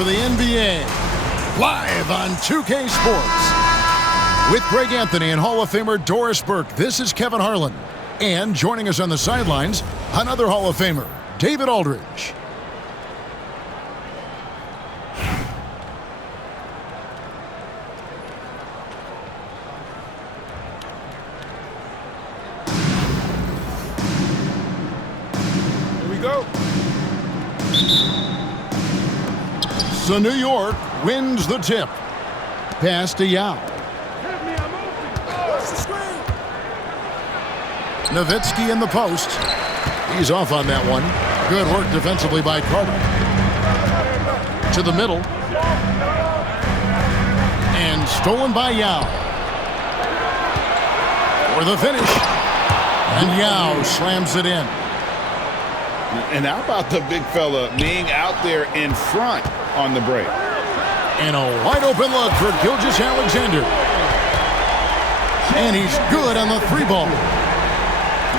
for the NBA. Live on 2K Sports. With Greg Anthony and Hall of Famer Doris Burke, this is Kevin Harlan. And joining us on the sidelines, another Hall of Famer, David Aldridge. So New York wins the tip. Pass to Yao. Nowitzki in the post. He's off on that one. Good work defensively by Carter. To the middle. And stolen by Yao. For the finish. And Yao slams it in. And how about the big fella being out there in front on the break? And a wide open look for Gilgeous-Alexander. And he's good on the three ball.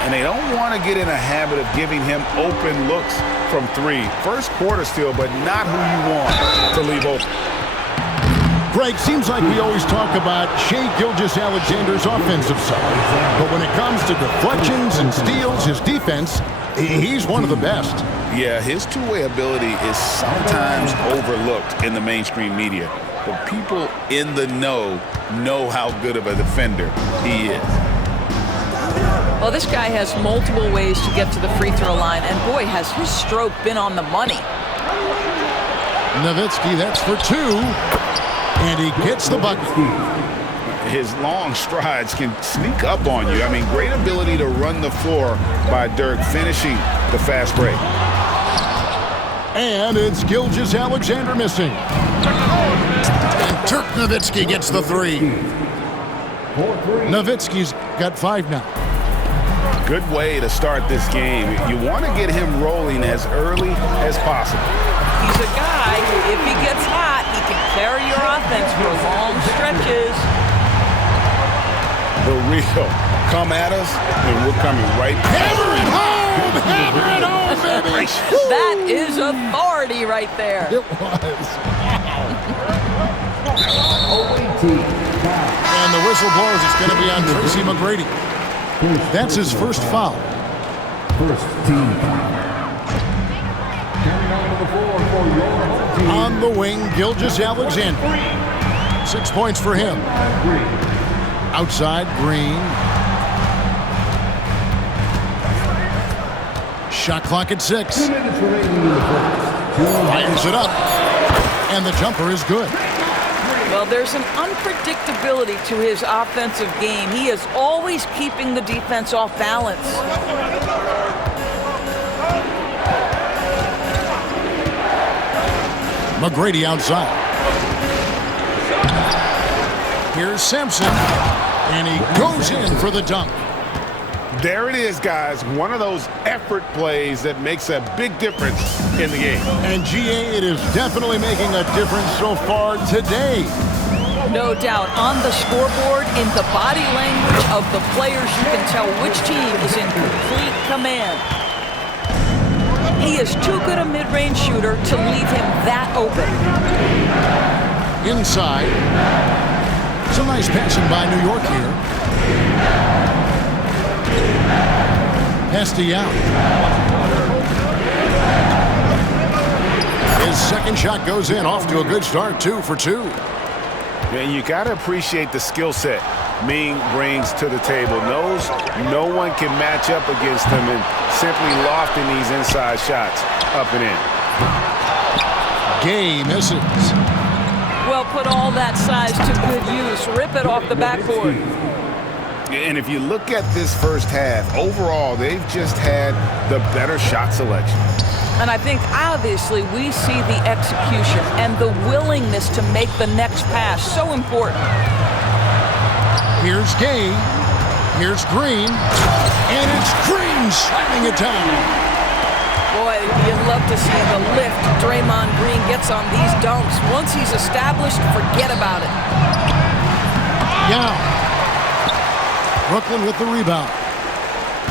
And they don't want to get in a habit of giving him open looks from three. First quarter still, but not who you want to leave open. Greg, seems like we always talk about Shai Gilgeous-Alexander's offensive side. But when it comes to deflections and steals, his defense, he's one of the best. Yeah, his two-way ability is sometimes overlooked in the mainstream media. But people in the know how good of a defender he is. Well, this guy has multiple ways to get to the free throw line, and boy, has his stroke been on the money. Nowitzki, that's for two, and he gets the bucket. His long strides can sneak up on you. I mean, great ability to run the floor by Dirk, finishing the fast break. And it's Gilgeous-Alexander missing. And Dirk Nowitzki gets the three. Nowitzki's got five now. Good way to start this game. You want to get him rolling as early as possible. He's a guy, if he gets hot, he can carry your offense for long stretches. For real. Come at us, and we're coming right back. Hammer it home! Hammer it home, baby! That is authority right there. It was. And the whistle blows. It's going to be on Tracy McGrady. That's his first foul. First team foul. Coming onto the floor for your home team. On the wing, Gilgeous-Alexander. 6 points for him. Outside, Green. Shot clock at 6. 2 minutes remaining in the first. Fires it up. And the jumper is good. Well, there's an unpredictability to his offensive game. He is always keeping the defense off balance. McGrady outside. Here's Sampson. And he goes in for the dunk. There it is, guys. One of those effort plays that makes a big difference in the game. And GA, it is definitely making a difference so far today. No doubt. On the scoreboard, in the body language of the players, you can tell which team is in complete command. He is too good a mid-range shooter to leave him that open. Inside. Some nice passing by New York here. Pass to Yao. His second shot goes in, off to a good start, 2 for 2. And you got to appreciate the skill set Ming brings to the table. Knows no one can match up against him, and simply lofting these inside shots up and in. Gay misses. Well, put all that size to good use. Rip it off the backboard. And if you look at this first half, overall, they've just had the better shot selection. And I think, obviously, we see the execution and the willingness to make the next pass so important. Here's Gay. Here's Green. And it's Green slamming it down. Boy, you'd love to see the lift Draymond Green gets on these dunks. Once he's established, forget about it. Yeah. Brooklyn with the rebound.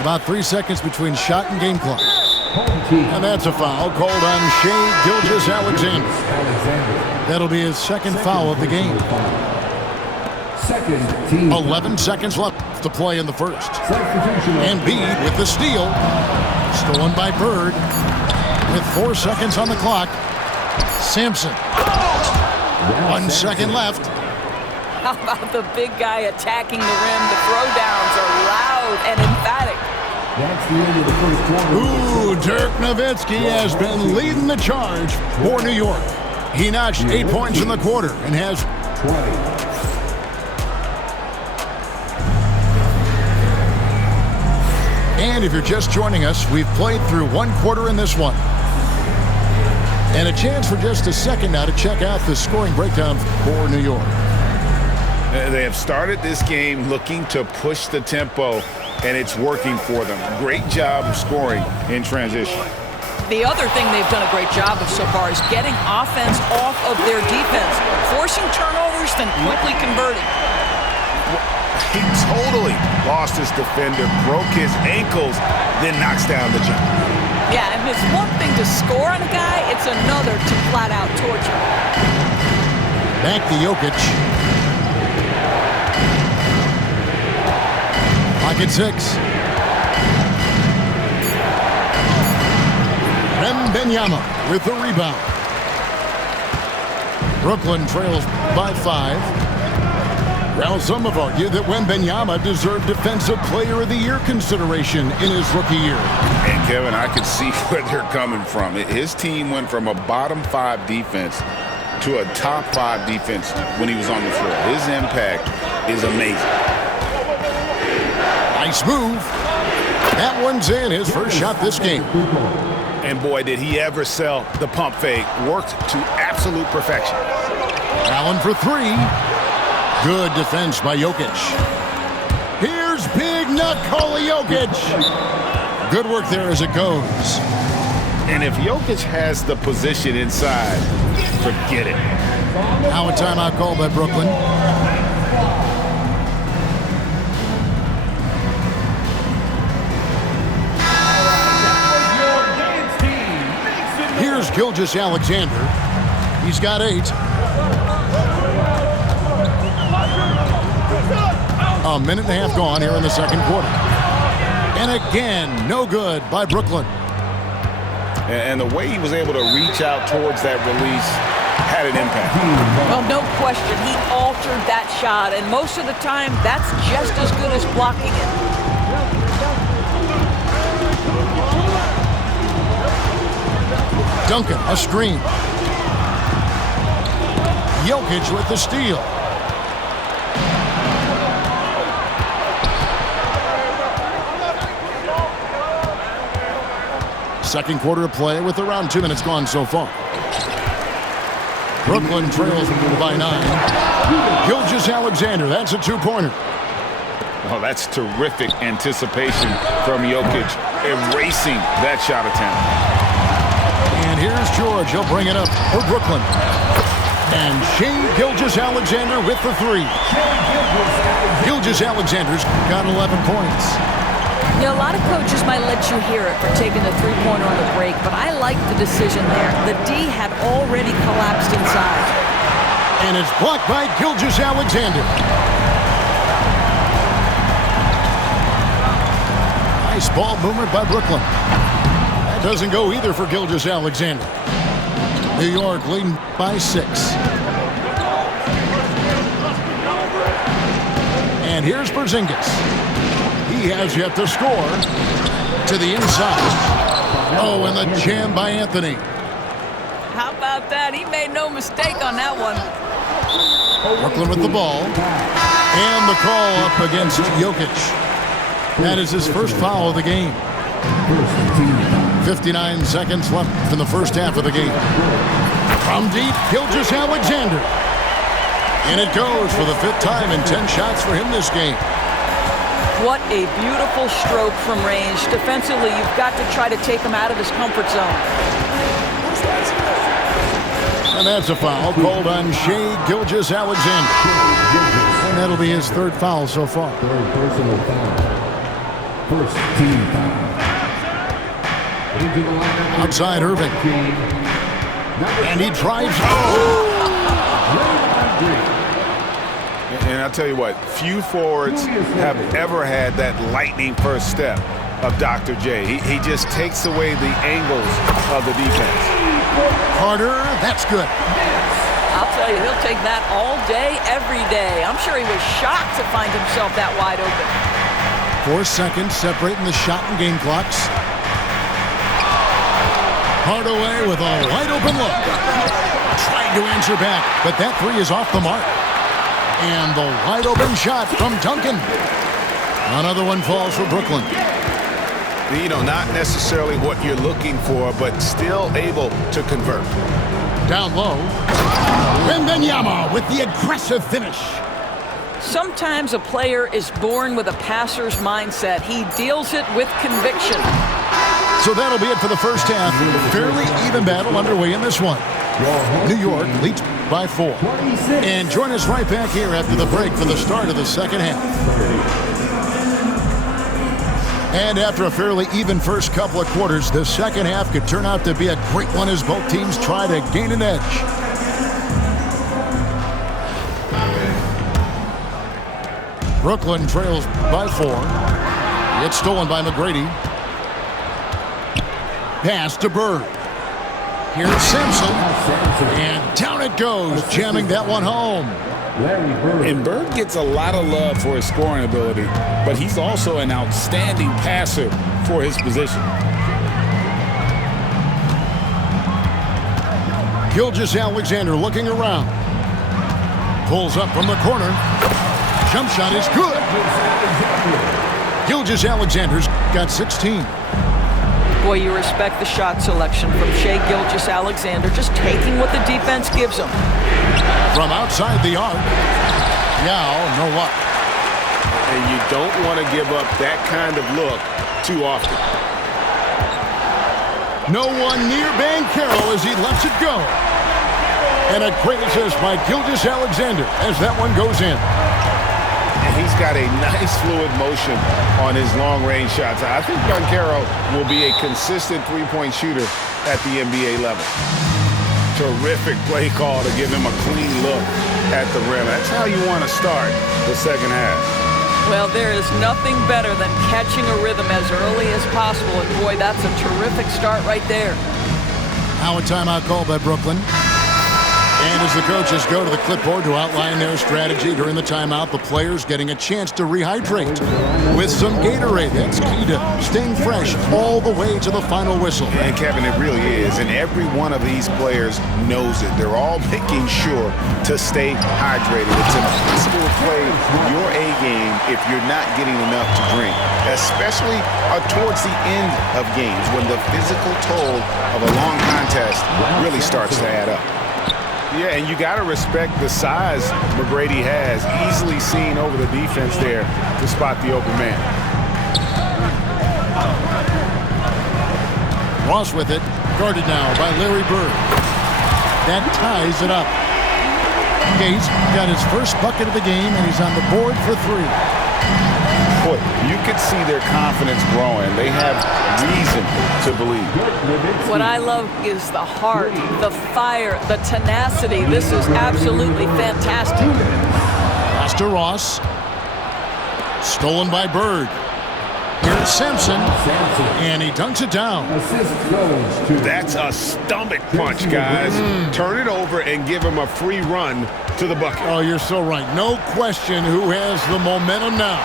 About 3 seconds between shot and game clock. Home team. And that's a foul called on Shai Gilgeous-Alexander. Alexander. That'll be his second foul of the game. Second team. 11 seconds left to play in the first. Substitution. Embiid with the steal. Stolen by Bird. With 4 seconds on the clock. Sampson. 1 second left. How about the big guy attacking the rim? The throwdowns are loud and emphatic. That's the end of the first quarter. Ooh, Dirk Nowitzki has been leading the charge for New York. He notched 8 points in the quarter and has 20. And if you're just joining us, we've played through 1 quarter in this one. And a chance for just a second now to check out the scoring breakdown for New York. They have started this game looking to push the tempo, and it's working for them. Great job of scoring in transition. The other thing they've done a great job of so far is getting offense off of their defense, forcing turnovers, then quickly converting. He totally lost his defender, broke his ankles, then knocks down the jump. Yeah, and it's one thing to score on a guy, it's another to flat out torture. Back to Jokic. Pocket 6. Wembanyama with the rebound. Brooklyn trails by 5. Well, some have argued that Wembanyama deserved Defensive Player of the Year consideration in his rookie year. And Kevin, I could see where they're coming from. His team went from a bottom 5 defense to a top 5 defense when he was on the floor. His impact is amazing. Nice move. That one's in, his first shot this game. And boy, did he ever sell the pump fake. Worked to absolute perfection. Allen for 3. Good defense by Jokic. Here's Big Nikola Jokic. Good work there as it goes. And if Jokic has the position inside, forget it. Now a timeout called by Brooklyn. Here's Gilgeous-Alexander. He's got 8. A minute and a half gone here in the second quarter. And again, no good by Brooklyn. And the way he was able to reach out towards that release had an impact. Well, no question, he altered that shot, and most of the time, that's just as good as blocking it. Duncan, a screen. Jokic with the steal. Second quarter of play with around 2 minutes gone so far. Brooklyn trails by 9. Gilgeous-Alexander, that's a 2-pointer. Oh, that's terrific anticipation from Jokic, erasing that shot attempt. And here's George. He'll bring it up for Brooklyn. And Shai Gilgeous-Alexander with the 3. Gilgeous-Alexander's got 11 points. You know, a lot of coaches might let you hear it for taking the three-pointer on the break, but I like the decision there. The D had already collapsed inside. And it's blocked by Gilgeous-Alexander. Nice ball movement by Brooklyn. That doesn't go either for Gilgeous-Alexander. New York leading by 6. And here's Porzingis. He has yet to score. To the inside. Oh, and the jam by Anthony. How about that? He made no mistake on that one. Brooklyn with the ball. And the call up against Jokic. That is his first foul of the game. 59 seconds left in the first half of the game. From deep, Gilgeous-Alexander. And it goes for the 5th time in 10 shots for him this game. What a beautiful stroke from range. Defensively, you've got to try to take him out of his comfort zone. And that's a foul called on Shai Gilgeous-Alexander. And that'll be his 3rd foul so far. 3rd personal foul. First team foul. into the lineup. Outside Irving. And he drives. And I'll tell you what, few forwards have ever had that lightning first step of Dr. J. He just takes away the angles of the defense. Carter, that's good. I'll tell you, he'll take that all day, every day. I'm sure he was shocked to find himself that wide open. 4 seconds separating the shot and game clocks. Hardaway with a wide open look. Trying to answer back, but that three is off the mark. And the wide open shot from Duncan. Another one falls for Brooklyn. You know, not necessarily what you're looking for, but still able to convert. Down low. Wembanyama with the aggressive finish. Sometimes a player is born with a passer's mindset. He deals it with conviction. So that'll be it for the first half. Fairly even battle underway in this one. New York leads by 4. And join us right back here after the break for the start of the second half. And after a fairly even first couple of quarters, the second half could turn out to be a great one as both teams try to gain an edge. Brooklyn trails by 4. It's stolen by McGrady. Pass to Bird. Here's Simpson. And down it goes, jamming that one home. And Bird gets a lot of love for his scoring ability, but he's also an outstanding passer for his position. Gilgeous-Alexander looking around. Pulls up from the corner. Jump shot is good. Gilgeous-Alexander's got 16. Boy, you respect the shot selection from Shai Gilgeous-Alexander, just taking what the defense gives him. From outside the arc. Yao, no luck. And you don't want to give up that kind of look too often. No one near Banchero as he lets it go. And a great assist by Gilgeous-Alexander as that one goes in. And he's got a nice fluid motion on his long-range shots. I think Banchero will be a consistent three-point shooter at the NBA level. Terrific play call to give him a clean look at the rim. That's how you want to start the second half. Well, there is nothing better than catching a rhythm as early as possible. And boy, that's a terrific start right there. Now a timeout call by Brooklyn. And as the coaches go to the clipboard to outline their strategy during the timeout, the players getting a chance to rehydrate with some Gatorade. That's key to staying fresh all the way to the final whistle. And Kevin, it really is. And every one of these players knows it. They're all making sure to stay hydrated. It's impossible to play your A game if you're not getting enough to drink, especially towards the end of games when the physical toll of a long contest really starts to add up. Yeah, and you got to respect the size McGrady has, easily seen over the defense there to spot the open man. Ross with it, guarded now by Larry Bird. That ties it up. Gates got his first bucket of the game, and he's on the board for 3. Boy, you could see their confidence growing. They have reason to believe. What I love is the heart, the fire, the tenacity. This is absolutely fantastic. Pass to Ross. Stolen by Bird. Here's Simpson. And he dunks it down. That's a stomach punch, guys. Turn it over and give him a free run to the bucket. Oh, you're so right. No question who has the momentum now.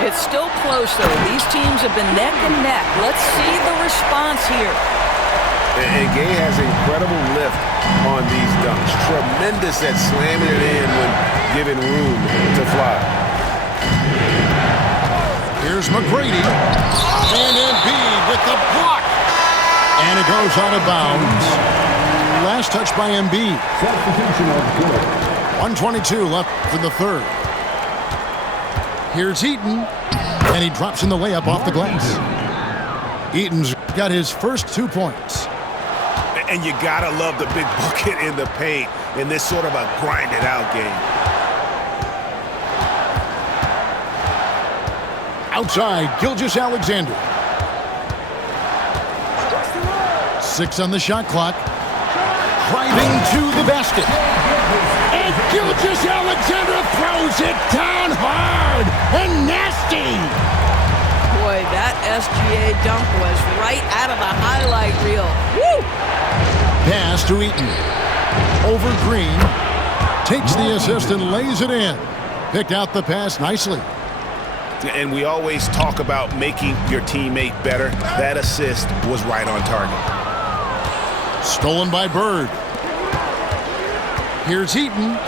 It's still close, though. These teams have been neck and neck. Let's see the response here. And Gay has incredible lift on these dunks. Tremendous at slamming it in when given room to fly. Here's McGrady. And Embiid with the block. And it goes out of bounds. Last touch by Embiid. 1:22 left in the third. Here's Eaton, and he drops in the layup off the glass. Eaton's got his first 2 points. And you gotta love the big bucket in the paint in this sort of a grinded-out game. Outside, Gilgeous-Alexander. 6 on the shot clock. Driving to the basket. And Gilgeous-Alexander throws it down hard and nasty. Boy, that SGA dunk was right out of the highlight reel. Woo! Pass to Eaton. Over Green. Takes the assist and lays it in. Picked out the pass nicely. And we always talk about making your teammate better. That assist was right on target. Stolen by Bird. Here's Eaton.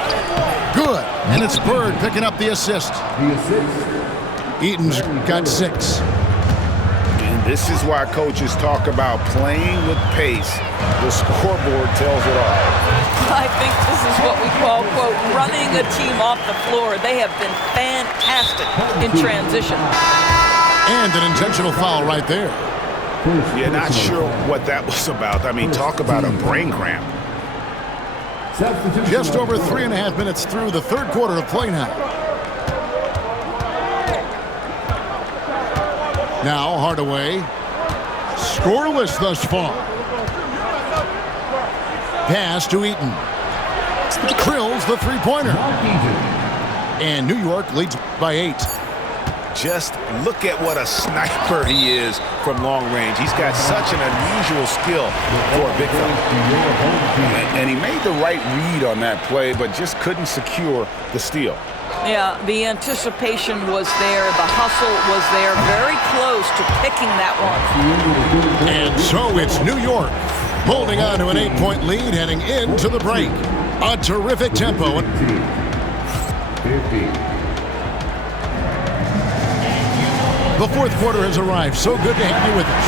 Good. And it's Bird picking up the assist. The assist. Eaton's got 6. And this is why coaches talk about playing with pace. The scoreboard tells it all. I think this is what we call, quote, running a team off the floor. They have been fantastic in transition. And an intentional foul right there. Yeah, not sure what that was about. I mean, talk about a brain cramp. Just over 3.5 minutes through the third quarter of play now. Now Hardaway. Scoreless thus far. Pass to Eaton. Drills the three-pointer. And New York leads by 8. Just look at what a sniper he is from long range. He's got such an unusual skill for a big fella. And he made the right read on that play, but just couldn't secure the steal. Yeah, the anticipation was there. The hustle was there. Very close to picking that one. And so it's New York holding on to an 8-point lead heading into the break. A terrific tempo. The fourth quarter has arrived. So good to have you with us.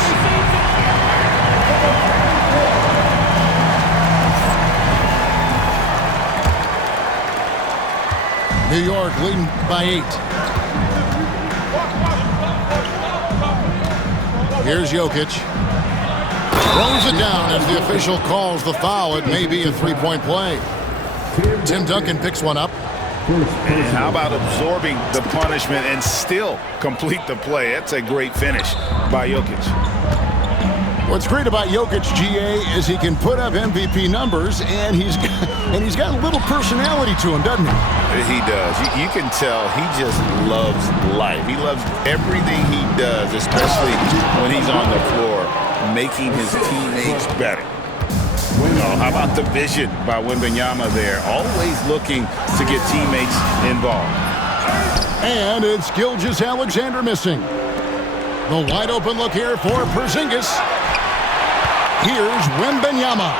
New York leading by 8. Here's Jokic. Throws it down as the official calls the foul. It may be a three-point play. Tim Duncan picks one up. And how about absorbing the punishment and still complete the play? That's a great finish by Jokic. What's great about Jokic, GA, is he can put up MVP numbers, and he's got a little personality to him, doesn't he? He does. You can tell he just loves life. He loves everything he does, especially when he's on the floor, making his teammates better. Oh, how about the vision by Wembanyama there? Always looking to get teammates involved. And it's Gilgeous-Alexander missing. The wide open look here for Porzingis. Here's Wembanyama.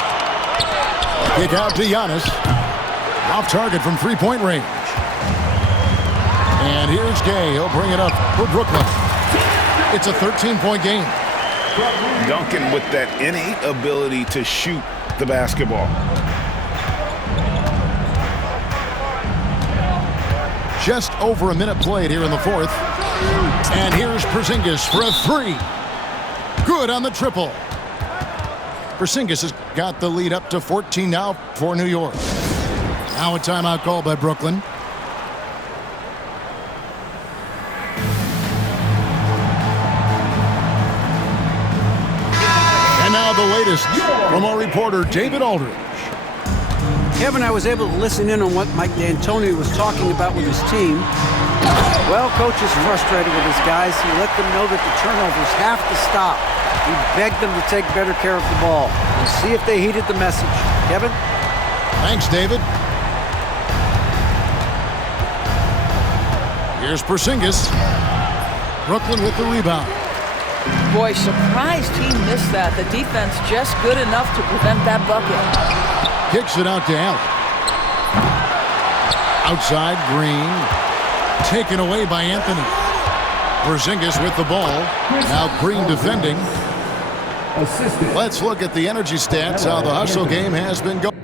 Kick out to Giannis. Off target from three-point range. And here's Gay. He'll bring it up for Brooklyn. It's a 13-point game. Duncan with that innate ability to shoot the basketball. Just over a minute played here in the fourth. And here's Porzingis for a 3. Good on the triple. Porzingis has got the lead up to 14 now for New York. Now a timeout call by Brooklyn. And now the latest from our reporter, David Aldridge. Kevin, I was able to listen in on what Mike D'Antoni was talking about with his team. Well, coach is frustrated with his guys. He let them know that the turnovers have to stop. He begged them to take better care of the ball. We'll see if they heeded the message. Kevin? Thanks, David. Here's Porzingis. Brooklyn with the rebound. Boy, surprised he missed that. The defense just good enough to prevent that bucket. Kicks it out to Allen. Outside, Green. Taken away by Anthony. Porzingis with the ball. Now Green defending. Let's look at the energy stats, how the hustle game has been going.